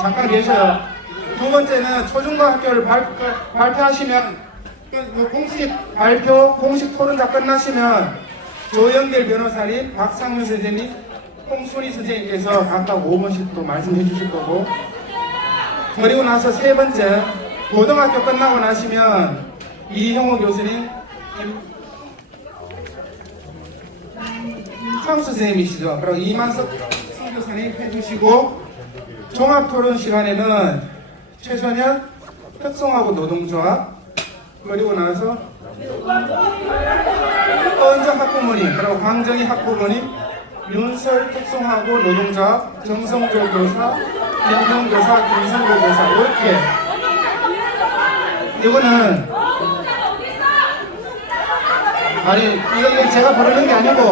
잠깐 계셔요. 두 번째는 초중고학교를 발표하시면 공식 발표, 공식 토론 다 끝나시면 조영길 변호사님, 박상윤 선생님, 홍순희 선생님께서 각각 5분씩 또 말씀해 주실 거고, 그리고 나서 세 번째, 고등학교 끝나고 나시면 이형호 교수님, 임창수 선생님이시죠. 그리고 이만석 선교사님 해주시고, 종합토론 시간에는 최선현 특성화고 노동조합, 그리고 나서 은정 학부모님, 그리고 광정희 학부모님, 윤설 특성화고 노동조합, 정성조 교사, 김경 교사, 김성조 교사, 이렇게. 이거는 아니 이거 제가 부르는 게 아니고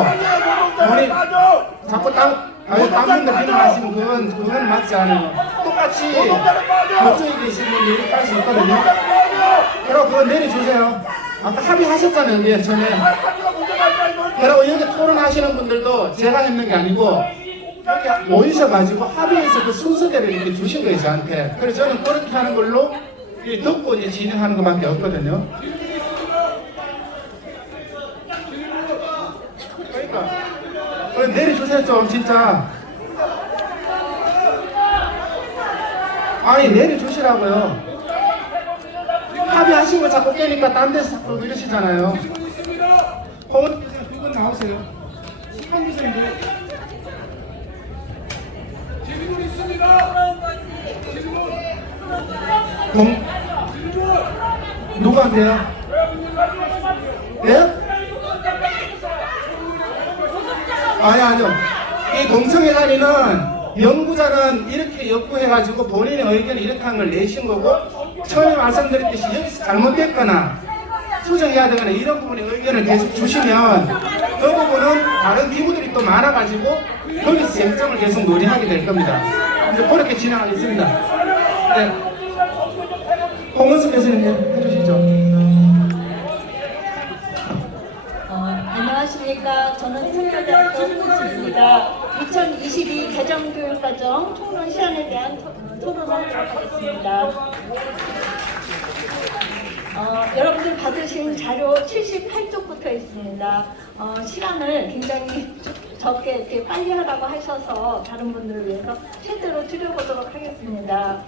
우리 자꾸 딴분들 비난하시면 그건 맞지 않아요. 똑같이 저쪽에 계신 분이 이렇게 할 수 있거든요. 그리고 그거 내려주세요. 아까 합의하셨잖아요, 여기 전에. 그리고 여기 토론하시는 분들도 제가 했는 게 아니고 이렇게 모이셔가지고 합의해서 그 순서대로 이렇게 주신 거예요, 저한테. 그래서 저는 그렇게 하는 걸로 듣고 이제 진행하는 것밖에 없거든요. 그러니까 내려주세요 좀 진짜. 아니 내려주시라고요. 합의하신 거 자꾸 깨니까 딴 데서 자꾸 이러시잖아요. 홍원 교수님 두 분 나오세요. 시간 교수님들. 질문 있습니다. 질문. 누구한테요? 네? 아니요. 이 공청회담에는 연구자는 이렇게 연구해가지고 본인의 의견을 이렇게 한 걸 내신 거고, 처음에 말씀드렸듯이 여기서 잘못됐거나 수정해야 되거나 이런 부분의 의견을 계속 주시면 그 부분은 다른 기구들이 또 많아가지고 거기서 쟁점을 계속 논의하게 될 겁니다. 그래서 그렇게 진행하겠습니다. 네. 홍은숙 교수님 해주시죠. 안녕하십니까. 저는 서울대학교 홍은숙입니다. 2022 개정교육과정 총론 시안에 대한 토론을 하겠습니다. 여러분들 받으신 자료 78쪽부터 있습니다. 시간을 굉장히 적게 이렇게 빨리 하라고 하셔서 다른 분들을 위해서 최대로 줄여보도록 하겠습니다.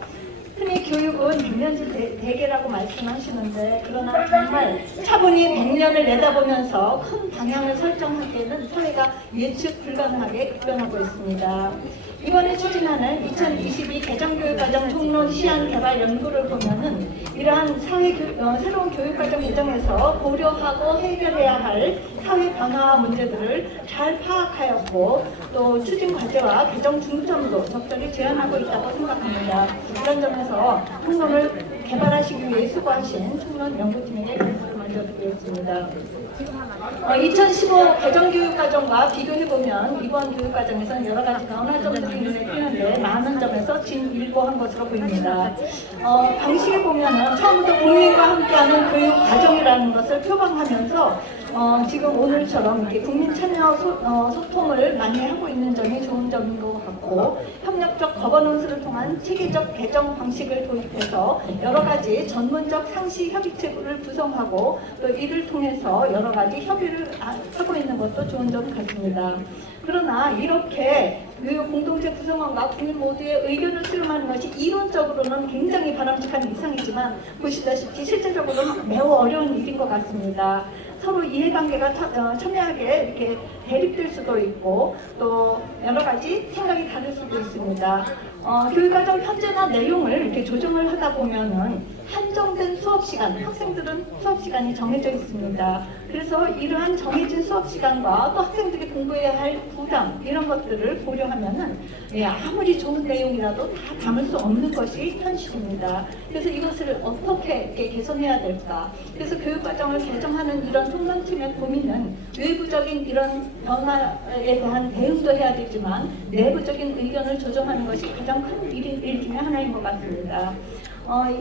흔히 교육은 100년지 대계라고 말씀하시는데, 그러나 정말 차분히 100년을 내다보면서 큰 방향을 설정하기에는 사회가 예측 불가능하게 급변하고 있습니다. 이번에 추진하는 2022 개정교육과정 총론 시안 개발 연구를 보면은 이러한 새로운 교육과정 개정에서 고려하고 해결해야 할 사회 변화 문제들을 잘 파악하였고, 또 추진 과제와 개정 중점도 적절히 제안하고 있다고 생각합니다. 이런 점에서 총론을 개발하시기 위해 수고하신 총론 연구팀에게 감사를 먼저 드리겠습니다. 2015 개정교육과정과 비교해보면 이번 교육과정에서는 여러 가지 변화점들이 눈에 띄는데 많은 점에서 진일보한 것으로 보입니다. 방식에 보면은 처음부터 국민과 함께하는 교육과정이라는 것을 표방하면서 지금 오늘처럼 이렇게 국민 참여 소통을 많이 하고 있는 점이 좋은 점인 것 같고, 협력적 거버넌스를 통한 체계적 개정 방식을 도입해서 여러 가지 전문적 상시 협의체를 구성하고 또 이를 통해서 여러 가지 협의를 하고 있는 것도 좋은 점 같습니다. 그러나 이렇게 교육 공동체 구성원과 국민 모두의 의견을 수렴하는 것이 이론적으로는 굉장히 바람직한 이상이지만 보시다시피 실제적으로는 매우 어려운 일인 것 같습니다. 서로 이해관계가 첨예하게 이렇게 대립될 수도 있고 또 여러 가지 생각이 다를 수도 있습니다. 교육과정 현재나 내용을 이렇게 조정을 하다 보면은 한정된 수업 시간, 학생들은 수업 시간이 정해져 있습니다. 그래서 이러한 정해진 수업 시간과 또 학생들이 공부해야 할 부담 이런 것들을 고려하면은 아무리 좋은 내용이라도 다 담을 수 없는 것이 현실입니다. 그래서 이것을 어떻게 이렇게 개선해야 될까? 그래서 교육과정을 개정하는 이런 총론팀의 고민은 외부적인 이런 변화에 대한 대응도 해야 되지만 내부적인 의견을 조정하는 것이 가장 큰 일 중에 하나인 것 같습니다.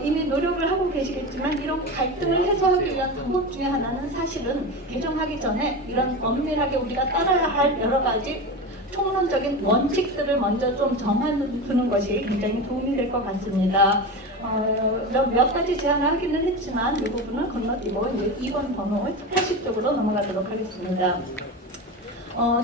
이미 노력을 하고 계시겠지만 이런 갈등을 해소하기 위한 방법 중에 하나는 사실은 개정하기 전에 이런 엄밀하게 우리가 따라야 할 여러 가지 총론적인 원칙들을 먼저 좀 정해두는 것이 굉장히 도움이 될 것 같습니다. 몇 가지 제안을 하기는 했지만 이 부분은 건너뛰고 이제 2번 번호 80쪽으로 넘어가도록 하겠습니다.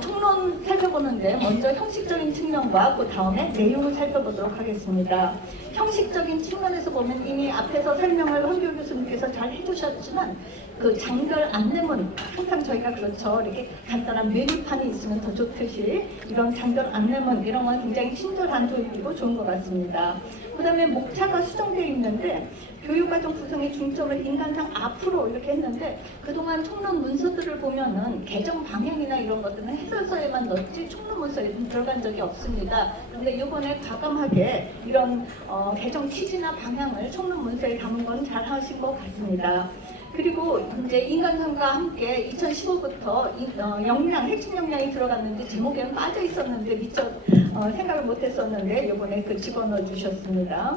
총론 살펴보는데 먼저 형식적인 측면과 그 다음에 내용을 살펴보도록 하겠습니다. 형식적인 측면에서 보면 이미 앞에서 설명을 황교안 교수님께서 잘 해주셨지만 그 장별 안내문 항상 저희가 그렇죠. 이렇게 간단한 메뉴판이 있으면 더 좋듯이 이런 장별 안내문 이런 건 굉장히 친절한 도입이고 좋은 것 같습니다. 그 다음에 목차가 수정되어 있는데 교육과정 구성의 중점을 인간상 앞으로 이렇게 했는데 그동안 총론 문서들을 보면은 개정 방향이나 이런 것들은 해설서에만 넣었지 총론 문서에 들어간 적이 없습니다. 그런데 이번에 과감하게 이런 개정 취지나 방향을 총론 문서에 담은 건 잘 하신 것 같습니다. 그리고 이제 인간상과 함께 2015부터 역량, 핵심 역량이 들어갔는데 제목에는 빠져 있었는데 미처 생각을 못했었는데 이번에 그 집어넣어 주셨습니다.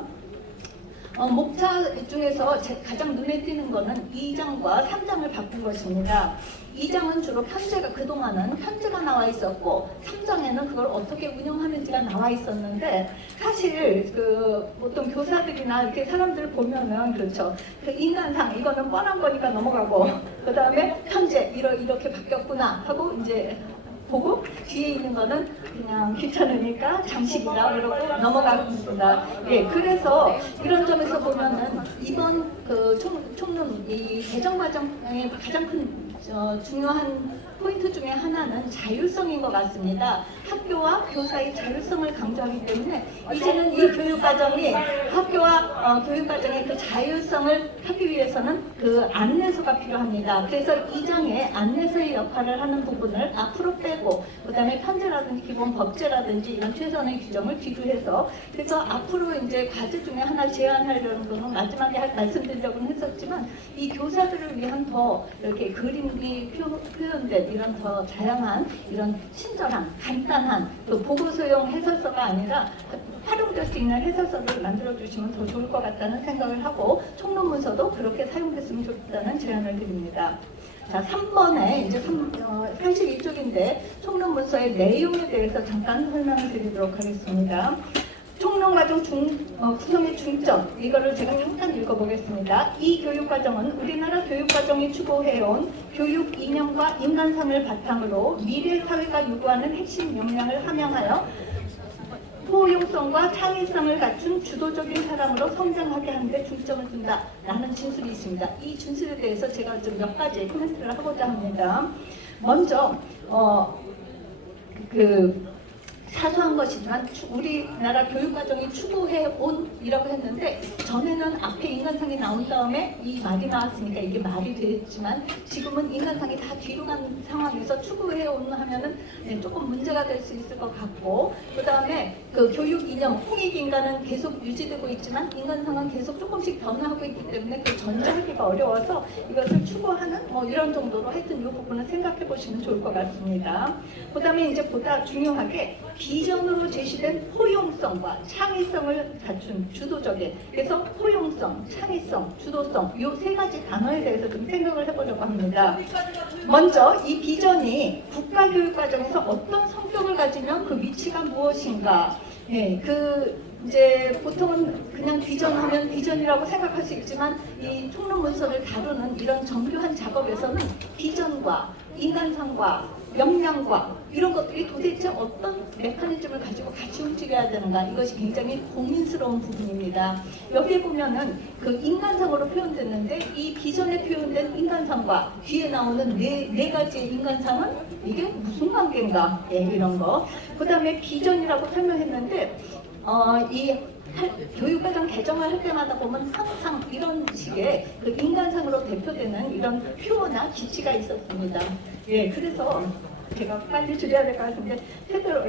목차 중에서 가장 눈에 띄는 거는 2장과 3장을 바꾼 것입니다. 2장은 주로 편제가 그동안은 편제가 나와 있었고 3장에는 그걸 어떻게 운영하는지가 나와 있었는데 사실 그 보통 교사들이나 이렇게 사람들 보면은 그렇죠. 그 인간상 이거는 뻔한 거니까 넘어가고 그 다음에 편제 이렇게 바뀌었구나 하고 이제 보고 뒤에 있는 거는 그냥 귀찮으니까 장식이다 그러고 넘어갑니다. 예, 그래서 이런 점에서 보면은 이번 그 총론 이 개정 과정의 가장 큰 중요한 포인트 중에 하나는 자율성인 것 같습니다. 학교와 교사의 자율성을 강조하기 때문에 이제는 이 교육과정이 학교와 교육과정의 그 자율성을 하기 위해서는 그 안내서가 필요합니다. 그래서 2장에 안내서의 역할을 하는 부분을 앞으로 빼고 그 다음에 편제라든지 기본 법제라든지 이런 최선의 규정을 뒤로 해서 그래서 앞으로 이제 과제 중에 하나 제안하려는 거는 마지막에 말씀드리려고는 했었지만 이 교사들을 위한 더 이렇게 그림이 표현된 이런 더 다양한 이런 친절한 간단한 또 보고서용 해설서가 아니라 활용될 수 있는 해설서를 만들어 주시면 더 좋을 것 같다는 생각을 하고 총론문서도 그렇게 사용됐으면 좋겠다는 제안을 드립니다. 자, 3번에 이제 82쪽인데 총론문서의 내용에 대해서 잠깐 설명을 드리도록 하겠습니다. 총론과정 구성의 중점 이거를 제가 잠깐 읽어보겠습니다. 이 교육과정은 우리나라 교육과정이 추구해온 교육 이념과 인간상을 바탕으로 미래 사회가 요구하는 핵심 역량을 함양하여 포용성과 창의성을 갖춘 주도적인 사람으로 성장하게 하는 데 중점을 둔다라는 진술이 있습니다. 이 진술에 대해서 제가 좀 몇 가지 코멘트를 하고자 합니다. 먼저 사소한 것이지만 우리나라 교육과정이 추구해온 이라고 했는데 전에는 앞에 인간상이 나온 다음에 이 말이 나왔으니까 이게 말이 됐지만 지금은 인간상이 다 뒤로 간 상황에서 추구해온 하면은 조금 문제가 될 수 있을 것 같고 그 다음에 그 교육 이념, 홍익인간은 계속 유지되고 있지만 인간상은 계속 조금씩 변화하고 있기 때문에 그 전제하기가 어려워서 이것을 추구하는 이런 정도로 하여튼 이 부분은 생각해 보시면 좋을 것 같습니다. 그 다음에 이제 보다 중요하게 비전으로 제시된 포용성과 창의성을 갖춘 주도적인 그래서 포용성, 창의성, 주도성 이 세 가지 단어에 대해서 좀 생각을 해보려고 합니다. 먼저 이 비전이 국가교육과정에서 어떤 성격을 가지면 그 위치가 무엇인가 이제 보통은 그냥 비전하면 비전이라고 생각할 수 있지만 이 총론 문서를 다루는 이런 정교한 작업에서는 비전과 인간상과 역량과 이런 것들이 도대체 어떤 메커니즘을 가지고 같이 움직여야 되는가 이것이 굉장히 고민스러운 부분입니다. 여기에 보면은 그 인간상으로 표현됐는데 이 비전에 표현된 인간상과 뒤에 나오는 네 가지의 인간상은 이게 무슨 관계인가 이런 거. 그 다음에 비전이라고 설명했는데 이 교육과정 개정을 할 때마다 보면 항상 이런 식의 그 인간상으로 대표되는 이런 표어나 기치가 있었습니다. 그래서 제가 빨리 줄여야 될 것 같은데 제대로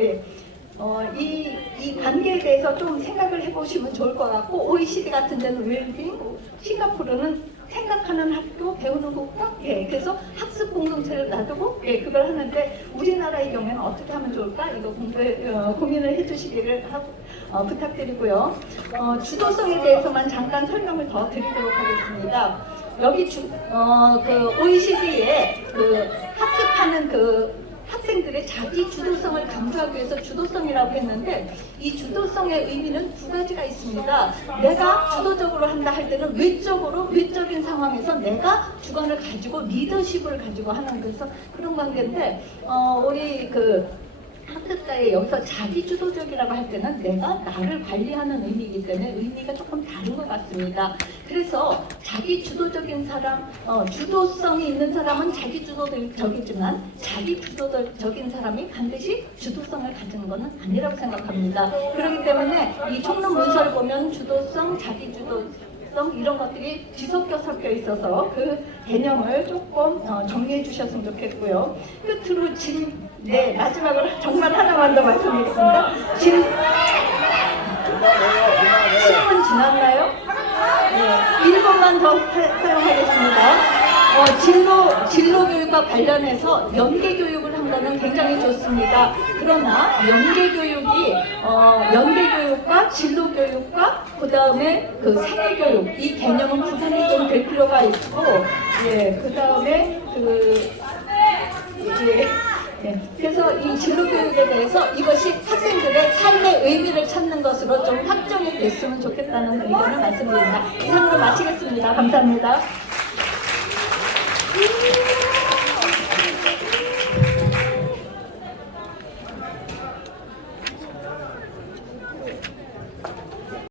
이 관계에 대해서 좀 생각을 해보시면 좋을 것 같고 OECD 같은 데는 웰빙, 싱가포르는 생각하는 학교, 배우는 국가, 그래서 학습 공동체를 놔두고 그걸 하는데 우리나라의 경우에는 어떻게 하면 좋을까? 이거 고민을 해주시기를 부탁드리고요. 주도성에 대해서만 잠깐 설명을 더 드리도록 하겠습니다. 여기 그 OECD에 그 학습하는 그 학생들의 자기 주도성을 강조하기 위해서 주도성이라고 했는데 이 주도성의 의미는 두 가지가 있습니다. 내가 주도적으로 한다 할 때는 외적인 상황에서 내가 주관을 가지고 리더십을 가지고 하는 그런 관계인데 우리 학습자의 여기서 자기주도적이라고 할 때는 내가 나를 관리하는 의미이기 때문에 의미가 조금 다른 것 같습니다. 그래서 자기주도적인 사람, 주도성이 있는 사람은 자기주도적이지만 자기주도적인 사람이 반드시 주도성을 가지는 것은 아니라고 생각합니다. 그렇기 때문에 이 총론 문서를 보면 주도성, 자기주도성 이런 것들이 뒤섞여 섞여 있어서 그 개념을 조금 정리해 주셨으면 좋겠고요. 끝으로 마지막으로 정말 하나만 더 말씀드리겠습니다. 신문 지났나요? 네, 1분만 더 사용하겠습니다. 진로 교육과 관련해서 연계 교육을 한 거는 굉장히 좋습니다. 그러나 연계 교육과 진로 교육과 그 다음에 생애 교육 이 개념은 구분이 좀 될 필요가 있고, 그 다음에 그래서 이 진로 교육에 대해서 이것이 학생들의 삶의 의미를 찾는 것으로 좀 확정이 됐으면 좋겠다는 의견을 말씀드립니다. 이상으로 마치겠습니다. 감사합니다.